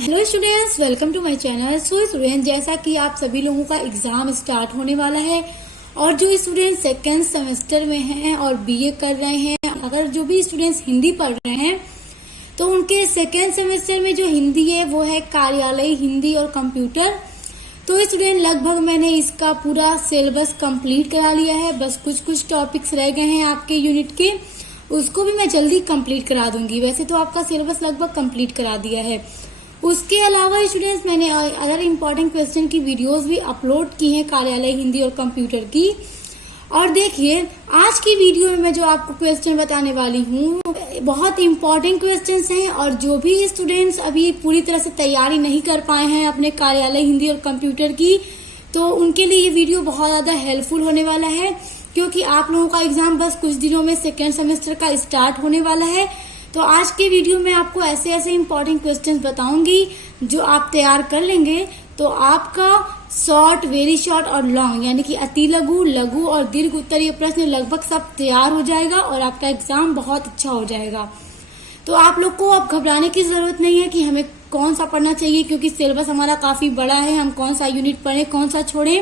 Hello students, welcome to my channel. So student, जैसा कि आप सभी लोगों का एग्जाम स्टार्ट होने वाला है और जो स्टूडेंट सेकेंड सेमेस्टर में हैं और बीए कर रहे हैं, अगर जो भी स्टूडेंट्स हिंदी पढ़ रहे हैं तो उनके सेकेंड सेमेस्टर में जो हिंदी है वो है कार्यालय हिंदी और कंप्यूटर। तो स्टूडेंट, लगभग मैंने इसका पूरा सिलेबस कंप्लीट करा लिया है। बस कुछ कुछ टॉपिक्स रह गए हैं आपके यूनिट के, उसको भी मैं जल्दी कंप्लीट करा दूंगी। वैसे तो आपका सिलेबस लगभग कंप्लीट करा दिया है। उसके अलावा स्टूडेंट्स, मैंने अदर इम्पोर्टेंट क्वेश्चन की वीडियोस भी अपलोड की हैं कार्यालय हिंदी और कंप्यूटर की। और देखिए, आज की वीडियो में मैं जो आपको क्वेश्चन बताने वाली हूँ बहुत इम्पोर्टेंट क्वेश्चंस हैं। और जो भी स्टूडेंट्स अभी पूरी तरह से तैयारी नहीं कर पाए हैं अपने कार्यालय हिंदी और कंप्यूटर की, तो उनके लिए ये वीडियो बहुत ज्यादा हेल्पफुल होने वाला है, क्योंकि आप लोगों का एग्जाम बस कुछ दिनों में सेकेंड सेमेस्टर का स्टार्ट होने वाला है। तो आज के वीडियो में आपको ऐसे ऐसे इम्पोर्टेंट क्वेश्चंस बताऊंगी जो आप तैयार कर लेंगे तो आपका शॉर्ट, वेरी शॉर्ट और लॉन्ग यानी कि अति लघु, लघु और दीर्घ उत्तरीय प्रश्न लगभग सब तैयार हो जाएगा और आपका एग्जाम बहुत अच्छा हो जाएगा। तो आप लोग को अब घबराने की जरूरत नहीं है कि हमें कौन सा पढ़ना चाहिए, क्योंकि सिलेबस हमारा काफी बड़ा है। हम कौन सा यूनिट पढ़े, कौन सा छोड़े,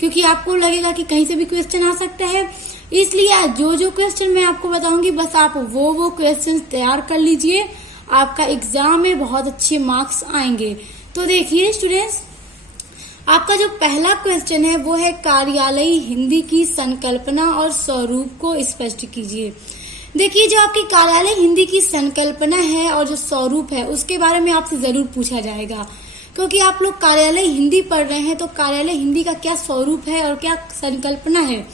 क्योंकि आपको लगेगा कि कहीं से भी क्वेश्चन आ सकता है। इसलिए जो जो क्वेश्चन मैं आपको बताऊंगी बस आप वो क्वेश्चन तैयार कर लीजिए, आपका एग्जाम में बहुत अच्छे मार्क्स आएंगे। तो देखिए स्टूडेंट्स, आपका जो पहला क्वेश्चन है वो है कार्यालय हिंदी की संकल्पना और स्वरूप को स्पष्ट कीजिए। देखिए, जो आपकी कार्यालय हिंदी की संकल्पना है और जो स्वरूप है उसके बारे में आपसे जरूर पूछा जाएगा, क्योंकि आप लोग कार्यालय हिंदी पढ़ रहे हैं। तो कार्यालय हिंदी का क्या स्वरूप है और क्या संकल्पना है,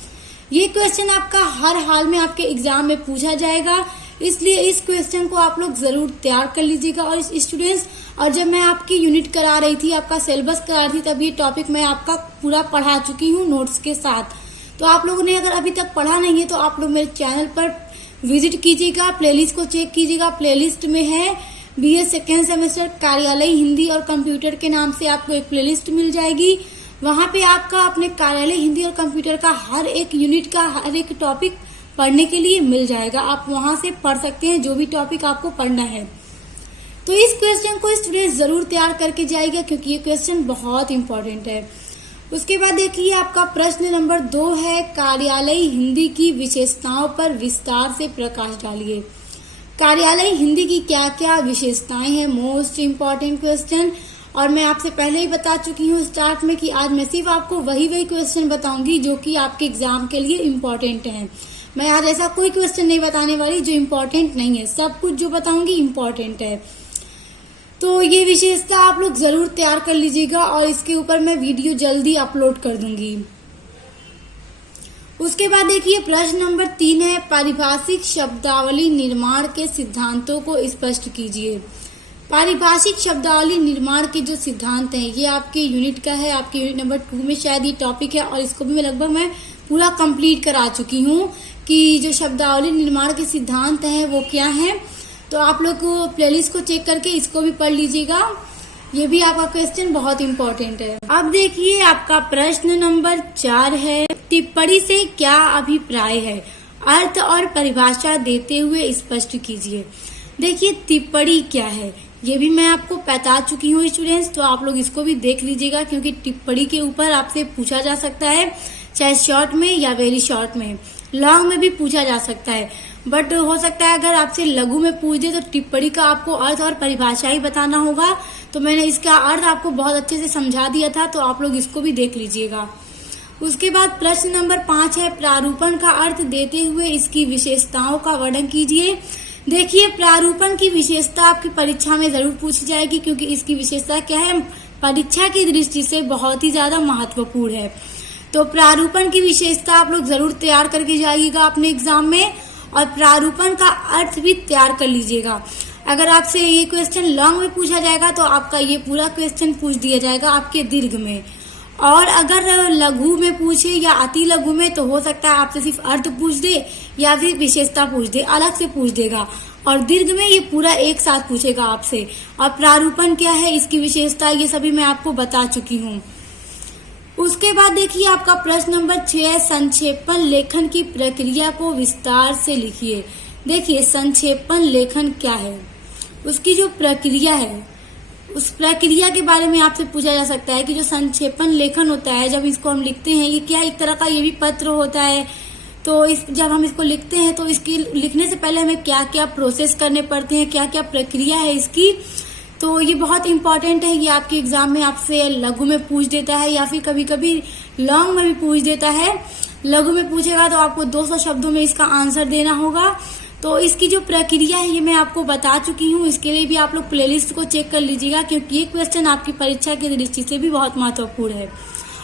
ये क्वेश्चन आपका हर हाल में आपके एग्जाम में पूछा जाएगा। इसलिए इस क्वेश्चन को आप लोग जरूर तैयार कर लीजिएगा। और स्टूडेंट्स, और जब मैं आपकी यूनिट करा रही थी, आपका सिलेबस करा रही थी, तब ये टॉपिक मैं आपका पूरा पढ़ा चुकी हूँ नोट्स के साथ। तो आप लोगों ने अगर अभी तक पढ़ा नहीं है तो आप लोग मेरे चैनल पर विजिट कीजिएगा, प्लेलिस्ट को चेक कीजिएगा। प्लेलिस्ट में है बीए सेकेंड सेमेस्टर कार्यालय हिंदी और कंप्यूटर के नाम से आपको एक प्लेलिस्ट मिल जाएगी। वहां पे आपका अपने कार्यालय हिंदी और कंप्यूटर का हर एक यूनिट का हर एक टॉपिक पढ़ने के लिए मिल जाएगा। आप वहां से पढ़ सकते हैं जो भी टॉपिक आपको पढ़ना है। तो इस क्वेश्चन को स्टूडेंट जरूर तैयार करके जाइएगा, क्योंकि ये क्वेश्चन बहुत इंपॉर्टेंट है। उसके बाद देखिए, आपका प्रश्न नंबर 2 है कार्यालय हिंदी की विशेषताओं पर विस्तार से प्रकाश डालिए। कार्यालय हिंदी की क्या क्या विशेषताएं हैं, मोस्ट इम्पोर्टेंट क्वेश्चन। और मैं आपसे पहले ही बता चुकी हूँ स्टार्ट में कि आज मैं सिर्फ आपको वही क्वेश्चन बताऊंगी जो कि आपके एग्जाम के लिए इम्पोर्टेंट है। मैं आज ऐसा कोई क्वेश्चन नहीं बताने वाली जो इम्पोर्टेंट नहीं है, सब कुछ जो बताऊंगी इम्पोर्टेंट है। तो ये विशेषता आप लोग जरूर तैयार कर लीजिएगा और इसके ऊपर मैं वीडियो जल्दी अपलोड कर दूंगी। उसके बाद देखिए, प्रश्न नंबर 3 है पारिभाषिक शब्दावली निर्माण के सिद्धांतों को स्पष्ट कीजिए। पारिभाषिक शब्दावली निर्माण के जो सिद्धांत हैं ये आपके यूनिट का है, आपके यूनिट नंबर 2 में शायद ये टॉपिक है। और इसको भी लगभग मैं पूरा कंप्लीट करा चुकी हूँ कि जो शब्दावली निर्माण के सिद्धांत हैं वो क्या हैं। तो आप लोग को प्लेलिस्ट को चेक करके इसको भी पढ़ लीजिएगा, ये भी आपका क्वेश्चन बहुत इम्पोर्टेंट है। अब देखिए, आपका प्रश्न नंबर 4 है टिप्पणी से क्या अभिप्राय है, अर्थ और परिभाषा देते हुए स्पष्ट कीजिए। देखिए, टिप्पणी क्या है ये भी मैं आपको बता चुकी हूँ स्टूडेंट्स, तो आप लोग इसको भी देख लीजिएगा, क्योंकि टिप्पणी के ऊपर आपसे पूछा जा सकता है, चाहे शॉर्ट में या वेरी शॉर्ट में, लॉन्ग में भी पूछा जा सकता है। बट हो सकता है अगर आपसे लघु में पूछ दे तो टिप्पणी का आपको अर्थ और परिभाषा ही बताना होगा। तो मैंने इसका अर्थ आपको बहुत अच्छे से समझा दिया था, तो आप लोग इसको भी देख लीजिएगा। उसके बाद प्रश्न नंबर 5 है प्रारूपण का अर्थ देते हुए इसकी विशेषताओं का वर्णन कीजिए। देखिए, प्रारूपण की विशेषता आपकी परीक्षा में जरूर पूछी जाएगी, क्योंकि इसकी विशेषता क्या है, परीक्षा की दृष्टि से बहुत ही ज्यादा महत्वपूर्ण है। तो प्रारूपण की विशेषता आप लोग जरूर तैयार करके जाइएगा अपने एग्जाम में, और प्रारूपण का अर्थ भी तैयार कर लीजिएगा। अगर आपसे ये क्वेश्चन लॉन्ग में पूछा जाएगा तो आपका ये पूरा क्वेश्चन पूछ दिया जाएगा आपके दीर्घ में, और अगर लघु में पूछे या अति लघु में तो हो सकता है आपसे सिर्फ अर्थ पूछ दे या फिर विशेषता पूछ दे, अलग से पूछ देगा। और दीर्घ में ये पूरा एक साथ पूछेगा आपसे। और प्रारूपण क्या है, इसकी विशेषता, ये सभी मैं आपको बता चुकी हूँ। उसके बाद देखिए, आपका प्रश्न नंबर 6 है संक्षेपण लेखन की प्रक्रिया को विस्तार से लिखिए। देखिए, संक्षेपण लेखन क्या है, उसकी जो प्रक्रिया है उस प्रक्रिया के बारे में आपसे पूछा जा सकता है कि जो संक्षेपण लेखन होता है, जब इसको हम लिखते हैं, ये क्या एक तरह का ये भी पत्र होता है। तो जब हम इसको लिखते हैं तो इसकी लिखने से पहले हमें क्या क्या प्रोसेस करने पड़ते हैं, क्या क्या प्रक्रिया है इसकी, तो ये बहुत इंपॉर्टेंट है। ये आपके एग्जाम में आपसे लघु में पूछ देता है या फिर कभी कभी लॉन्ग में भी पूछ देता है। लघु में पूछेगा तो आपको 200 शब्दों में इसका आंसर देना होगा। तो इसकी जो प्रक्रिया है ये मैं आपको बता चुकी हूँ। इसके लिए भी आप लोग प्लेलिस्ट को चेक कर लीजिएगा, क्योंकि ये क्वेश्चन आपकी परीक्षा की दृष्टि से भी बहुत महत्वपूर्ण है।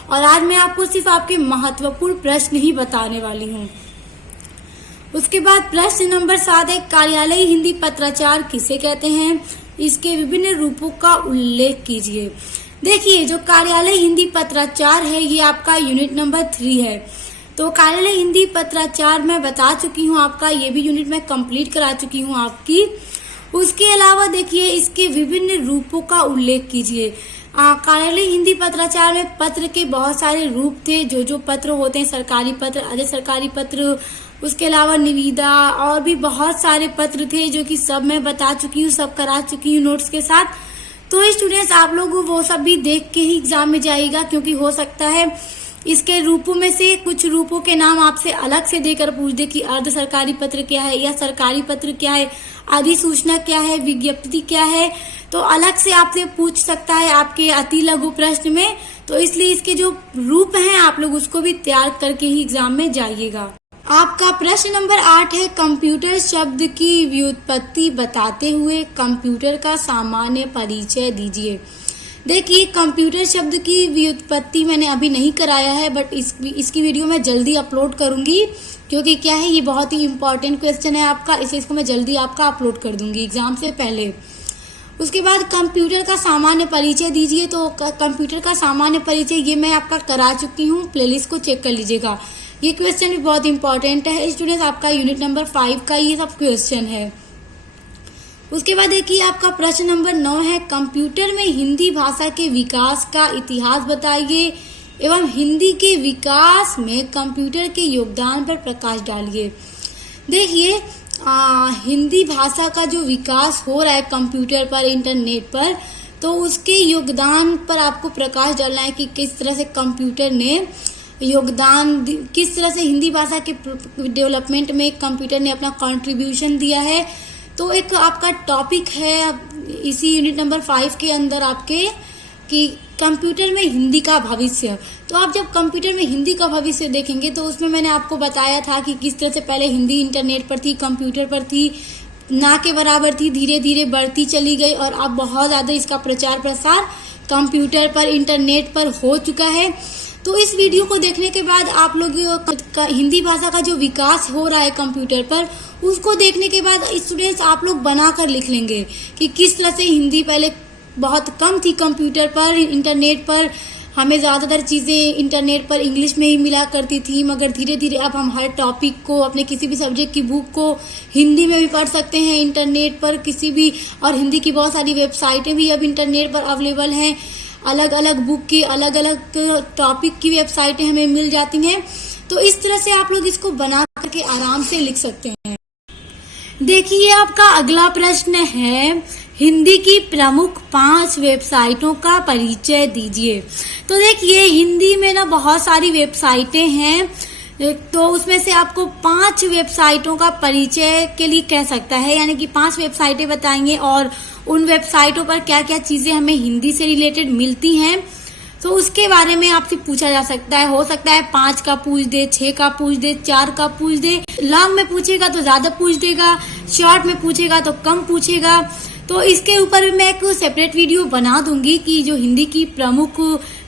और आज मैं आपको सिर्फ आपके महत्वपूर्ण प्रश्न ही बताने वाली हूँ। उसके बाद प्रश्न नंबर 7 है, कार्यालयी हिंदी पत्राचार किसे कहते हैं, इसके विभिन्न रूपों का उल्लेख कीजिए। देखिए, जो कार्यालय हिंदी पत्राचार है ये आपका यूनिट नंबर 3 है। तो कार्यालय हिंदी पत्राचार मैं बता चुकी हूँ, आपका ये भी यूनिट मैं कंप्लीट करा चुकी हूँ आपकी। उसके अलावा देखिए, इसके विभिन्न रूपों का उल्लेख कीजिए। कार्यालय हिंदी पत्राचार में पत्र के बहुत सारे रूप थे। जो पत्र होते हैं, सरकारी पत्र, अर्ध सरकारी पत्र, उसके अलावा निविदा और भी बहुत सारे पत्र थे जो कि सब मैं बता चुकी हूँ, सब करा चुकी हूँ नोट्स के साथ। तो स्टूडेंट्स, आप लोग वो सब भी देख के ही एग्जाम में जाइएगा, क्योंकि हो सकता है इसके रूपों में से कुछ रूपों के नाम आपसे अलग से देकर पूछ दे कि अर्ध सरकारी पत्र क्या है या सरकारी पत्र क्या है, अधिसूचना क्या है, विज्ञप्ति क्या है। तो अलग से आपसे पूछ सकता है आपके अति लघु प्रश्न में। तो इसलिए इसके जो रूप हैं आप लोग उसको भी तैयार करके ही एग्जाम में जाइएगा। आपका प्रश्न नंबर 8 है, कंप्यूटर शब्द की व्युत्पत्ति बताते हुए कंप्यूटर का सामान्य परिचय दीजिए। देखिए, कंप्यूटर शब्द की व्युत्पत्ति मैंने अभी नहीं कराया है, बट इसकी वीडियो मैं जल्दी अपलोड करूंगी, क्योंकि क्या है, ये बहुत ही इंपॉर्टेंट क्वेश्चन है आपका, इसलिए इसको मैं जल्दी आपका अपलोड कर दूंगी एग्जाम से पहले। उसके बाद कंप्यूटर का सामान्य परिचय दीजिए। तो कंप्यूटर का सामान्य परिचय ये मैं आपका करा चुकी हूँ, प्लेलिस्ट को चेक कर लीजिएगा। ये क्वेश्चन भी बहुत इंपॉर्टेंट है स्टूडेंट्स, आपका यूनिट नंबर 5 का ये सब क्वेश्चन है। उसके बाद देखिए, आपका प्रश्न नंबर 9 है, कंप्यूटर में हिंदी भाषा के विकास का इतिहास बताइए एवं हिंदी के विकास में कंप्यूटर के योगदान पर प्रकाश डालिए। देखिए, हिंदी भाषा का जो विकास हो रहा है कंप्यूटर पर, इंटरनेट पर, तो उसके योगदान पर आपको प्रकाश डालना है कि किस तरह से कंप्यूटर ने योगदान, किस तरह से हिंदी भाषा के डेवलपमेंट में कंप्यूटर ने अपना कंट्रीब्यूशन दिया है। तो एक आपका टॉपिक है इसी यूनिट नंबर 5 के अंदर आपके, कि कंप्यूटर में हिंदी का भविष्य। तो आप जब कंप्यूटर में हिंदी का भविष्य देखेंगे तो उसमें मैंने आपको बताया था कि किस तरह से पहले हिंदी इंटरनेट पर थी, कंप्यूटर पर थी, ना के बराबर थी, धीरे धीरे बढ़ती चली गई और अब बहुत ज़्यादा इसका प्रचार प्रसार कंप्यूटर पर, इंटरनेट पर हो चुका है। तो इस वीडियो को देखने के बाद आप लोग हिंदी भाषा का जो विकास हो रहा है कंप्यूटर पर, उसको देखने के बाद स्टूडेंट्स आप लोग बनाकर लिख लेंगे कि किस तरह से हिंदी पहले बहुत कम थी कंप्यूटर पर, इंटरनेट पर हमें ज़्यादातर चीज़ें इंटरनेट पर इंग्लिश में ही मिला करती थी, मगर धीरे धीरे अब हम हर टॉपिक को, अपने किसी भी सब्जेक्ट की बुक को हिंदी में भी पढ़ सकते हैं इंटरनेट पर किसी भी, और हिंदी की बहुत सारी वेबसाइटें भी अब इंटरनेट पर अवेलेबल हैं। अलग अलग बुक की, अलग अलग टॉपिक की वेबसाइटें हमें मिल जाती हैं। तो इस तरह से आप लोग इसको बना करके आराम से लिख सकते हैं। देखिए, आपका अगला प्रश्न है, हिंदी की प्रमुख 5 वेबसाइटों का परिचय दीजिए। तो देखिए, हिंदी में ना बहुत सारी वेबसाइटें हैं, तो उसमें से आपको 5 वेबसाइटों का परिचय के लिए कह सकता है, यानी कि 5 वेबसाइटें बताएंगे और उन वेबसाइटों पर क्या क्या चीजें हमें हिंदी से रिलेटेड मिलती हैं, तो उसके बारे में आपसे पूछा जा सकता है। हो सकता है 5 का पूछ दे, 6 का पूछ दे, 4 का पूछ दे। लॉन्ग में पूछेगा तो ज्यादा पूछ देगा, शॉर्ट में पूछेगा तो कम पूछेगा। तो इसके ऊपर मैं एक सेपरेट वीडियो बना दूंगी कि जो हिंदी की प्रमुख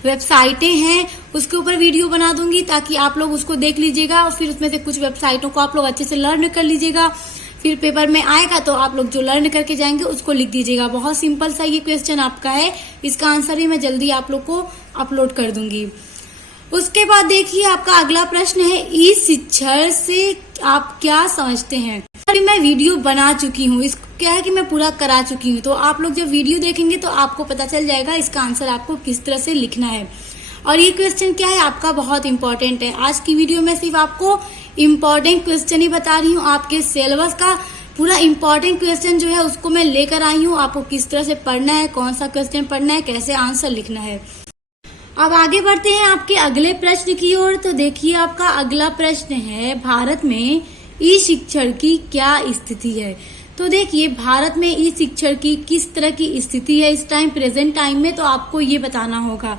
वेबसाइटें हैं उसके ऊपर वीडियो बना दूंगी, ताकि आप लोग उसको देख लीजिएगा और फिर उसमें से कुछ वेबसाइटों को आप लोग अच्छे से लर्न कर लीजिएगा। फिर पेपर में आएगा तो आप लोग जो लर्न करके जाएंगे उसको लिख दीजिएगा। बहुत सिंपल सा ये क्वेश्चन आपका है, इसका आंसर भी मैं जल्दी आप लोग को अपलोड कर दूंगी। उसके बाद देखिए, आपका अगला प्रश्न है, ई शिक्षण से आप क्या समझते हैं। अभी मैं वीडियो बना चुकी हूँ, इसको क्या है कि मैं पूरा करा चुकी हूँ, तो आप लोग जब वीडियो देखेंगे तो आपको पता चल जाएगा इसका आंसर आपको किस तरह से लिखना है। और ये क्वेश्चन क्या है आपका, बहुत इंपॉर्टेंट है। आज की वीडियो में सिर्फ आपको इम्पोर्टेंट क्वेश्चन ही बता रही हूँ, आपके सिलेबस का पूरा इम्पोर्टेंट क्वेश्चन जो है उसको मैं लेकर आई हूँ। आपको किस तरह से पढ़ना है, कौन सा क्वेश्चन पढ़ना है, कैसे आंसर लिखना है। अब आगे बढ़ते हैं आपके अगले प्रश्न की ओर। तो देखिए आपका अगला प्रश्न है, भारत में ई शिक्षण की क्या स्थिति है। तो देखिए भारत में ई शिक्षण की किस तरह की स्थिति है इस टाइम, प्रेजेंट टाइम में, तो आपको ये बताना होगा।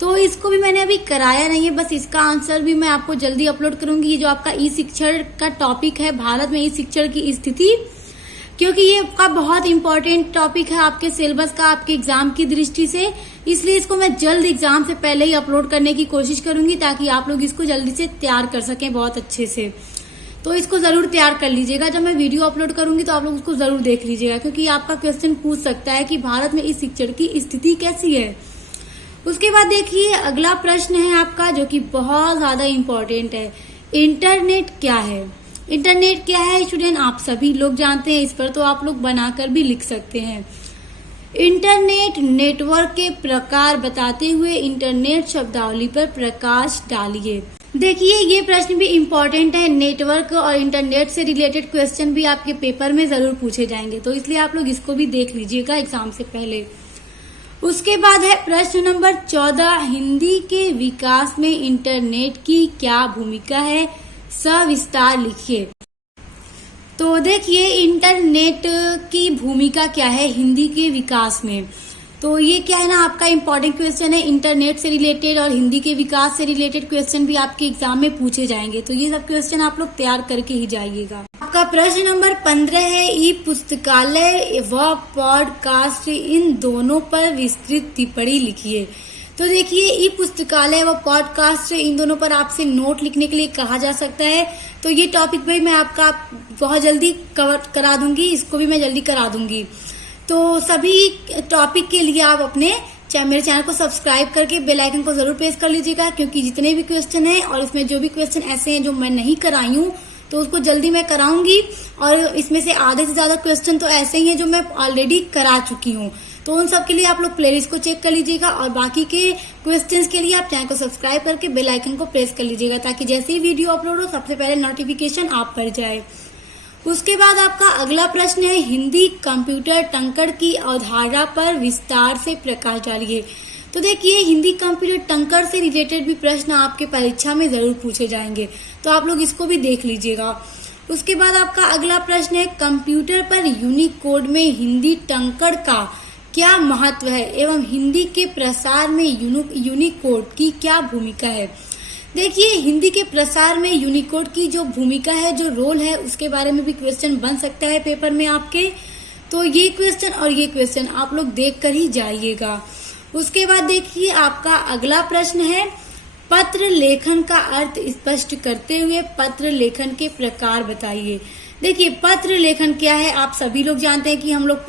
तो इसको भी मैंने अभी कराया नहीं है, बस इसका आंसर भी मैं आपको जल्दी अपलोड करूंगी। ये जो आपका ई शिक्षण का टॉपिक है, भारत में ई शिक्षण की स्थिति, क्योंकि ये आपका बहुत इंपॉर्टेंट टॉपिक है आपके सिलेबस का, आपके एग्जाम की दृष्टि से, इसलिए इसको मैं जल्द एग्जाम से पहले ही अपलोड करने की कोशिश करूंगी ताकि आप लोग इसको जल्दी से तैयार कर सकें बहुत अच्छे से। तो इसको जरूर तैयार कर लीजिएगा। जब मैं वीडियो अपलोड करूंगी तो आप लोग उसको जरूर देख लीजिएगा, क्योंकि आपका क्वेश्चन पूछ सकता है कि भारत में ई शिक्षण की स्थिति कैसी है। उसके बाद देखिए अगला प्रश्न है आपका, जो कि बहुत ज्यादा इम्पोर्टेंट है, इंटरनेट क्या है। इंटरनेट क्या है स्टूडेंट, आप सभी लोग जानते हैं, इस पर तो आप लोग बनाकर भी लिख सकते हैं। इंटरनेट नेटवर्क के प्रकार बताते हुए इंटरनेट शब्दावली पर प्रकाश डालिए। देखिए ये प्रश्न भी इम्पोर्टेंट है, नेटवर्क और इंटरनेट से रिलेटेड क्वेश्चन भी आपके पेपर में जरूर पूछे जाएंगे, तो इसलिए आप लोग इसको भी देख लीजिएगा एग्जाम से पहले। उसके बाद है प्रश्न नंबर 14, हिंदी के विकास में इंटरनेट की क्या भूमिका है, सविस्तार लिखिए। तो देखिए इंटरनेट की भूमिका क्या है हिंदी के विकास में। तो ये क्या है ना, आपका इम्पोर्टेंट क्वेश्चन है, इंटरनेट से रिलेटेड और हिंदी के विकास से रिलेटेड क्वेश्चन भी आपके एग्जाम में पूछे जाएंगे, तो ये सब क्वेश्चन आप लोग तैयार करके ही जाइएगा। आपका प्रश्न नंबर 15 है, ई पुस्तकालय व पॉडकास्ट इन दोनों पर विस्तृत टिप्पणी लिखिए। तो देखिए ई पुस्तकालय व पॉडकास्ट इन दोनों पर आपसे नोट लिखने के लिए कहा जा सकता है, तो ये टॉपिक भाई मैं आपका बहुत जल्दी कवर करा दूंगी, इसको भी मैं जल्दी करा दूंगी। तो सभी टॉपिक के लिए आप अपने मेरे चैनल को सब्सक्राइब करके बेल आइकन को जरूर प्रेस कर लीजिएगा, क्योंकि जितने भी क्वेश्चन हैं और इसमें जो भी क्वेश्चन ऐसे हैं जो मैं नहीं कराई हूँ तो उसको जल्दी मैं कराऊंगी, और इसमें से आधे से ज्यादा क्वेश्चन तो ऐसे ही हैं जो मैं ऑलरेडी करा चुकी हूँ, तो उन सब के लिए आप लोग प्लेलिस्ट को चेक कर लीजिएगा, और बाकी के क्वेश्चंस के लिए आप चैनल को सब्सक्राइब करके बेल आइकन को प्रेस कर लीजिएगा, ताकि जैसे ही वीडियो अपलोड हो सबसे पहले नोटिफिकेशन आप पर जाए। उसके बाद आपका अगला प्रश्न है, हिंदी कंप्यूटर टंकण की अवधारणा पर विस्तार से प्रकाश डालिए। तो देखिए हिंदी कंप्यूटर टंकण से रिलेटेड भी प्रश्न आपके परीक्षा में जरूर पूछे जाएंगे, तो आप लोग इसको भी देख लीजिएगा। उसके बाद आपका अगला प्रश्न है, कंप्यूटर पर यूनिकोड में हिंदी टंकण का क्या महत्व है एवं हिंदी के प्रसार में यूनिकोड की क्या भूमिका है। देखिए हिंदी के प्रसार में यूनिकोड की जो भूमिका है, जो रोल है, उसके बारे में भी क्वेश्चन बन सकता है पेपर में आपके, तो ये क्वेश्चन और ये क्वेश्चन आप लोग देख कर ही जाइएगा। उसके बाद देखिए आपका अगला प्रश्न है, पत्र लेखन का अर्थ स्पष्ट करते हुए पत्र लेखन के प्रकार बताइए। देखिए पत्र लेखन क्या है, आप सभी लोग जानते हैं कि हम लोग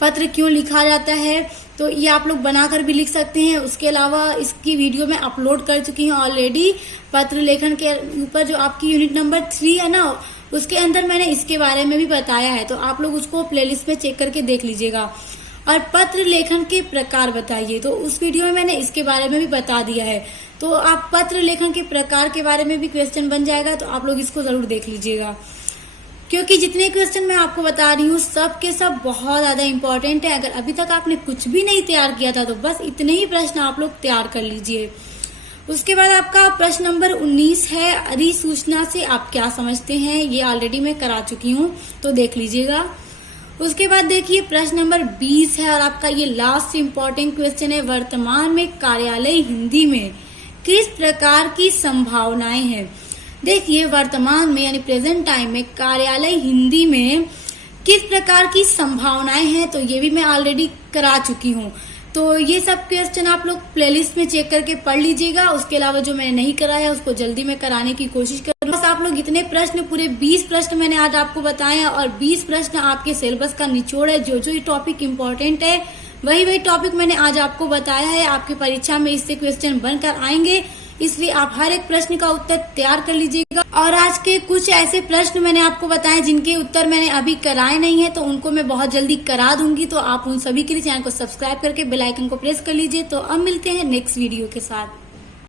पत्र क्यों लिखा जाता है, तो ये आप लोग बनाकर भी लिख सकते हैं। उसके अलावा इसकी वीडियो मैं अपलोड कर चुकी हूँ ऑलरेडी, पत्र लेखन के ऊपर जो आपकी यूनिट नंबर 3 है ना, उसके अंदर मैंने इसके बारे में भी बताया है, तो आप लोग उसको प्लेलिस्ट में चेक करके देख लीजिएगा। और पत्र लेखन के प्रकार बताइए, तो उस वीडियो में मैंने इसके बारे में भी बता दिया है, तो आप पत्र लेखन के प्रकार के बारे में भी क्वेश्चन बन जाएगा, तो आप लोग इसको जरूर देख लीजिएगा, क्योंकि जितने क्वेश्चन मैं आपको बता रही हूँ सब के सब बहुत ज्यादा इंपॉर्टेंट है। अगर अभी तक आपने कुछ भी नहीं तैयार किया था तो बस इतने ही प्रश्न आप लोग तैयार कर लीजिए। उसके बाद आपका प्रश्न नंबर 19 है, अधिसूचना से आप क्या समझते हैं, ये ऑलरेडी मैं करा चुकी हूँ, तो देख लीजिएगा। उसके बाद देखिए प्रश्न नंबर 20 है, और आपका ये लास्ट इम्पोर्टेंट क्वेश्चन है, वर्तमान में कार्यालय हिंदी में किस प्रकार की संभावनाएं हैं। देखिए वर्तमान में यानी प्रेजेंट टाइम में कार्यालय हिंदी में किस प्रकार की संभावनाएं हैं, तो ये भी मैं ऑलरेडी करा चुकी हूँ, तो ये सब क्वेश्चन आप लोग प्लेलिस्ट में चेक करके पढ़ लीजिएगा। उसके अलावा जो मैंने नहीं कराया उसको जल्दी मैं कराने की कोशिश करूँगा। बस आप लोग इतने प्रश्न, पूरे 20 प्रश्न मैंने आज आपको बताए, और 20 प्रश्न आपके सिलेबस का निचोड़ है। जो जो टॉपिक इम्पोर्टेंट है वही टॉपिक मैंने आज आपको बताया है। आपकी परीक्षा में इससे क्वेश्चन बनकर आएंगे, इसलिए आप हर एक प्रश्न का उत्तर तैयार कर लीजिएगा। और आज के कुछ ऐसे प्रश्न मैंने आपको बताए जिनके उत्तर मैंने अभी कराए नहीं है, तो उनको मैं बहुत जल्दी करा दूंगी, तो आप उन सभी के लिए चैनल को सब्सक्राइब करके बेल आइकन को प्रेस कर लीजिए। तो अब मिलते हैं नेक्स्ट वीडियो के साथ।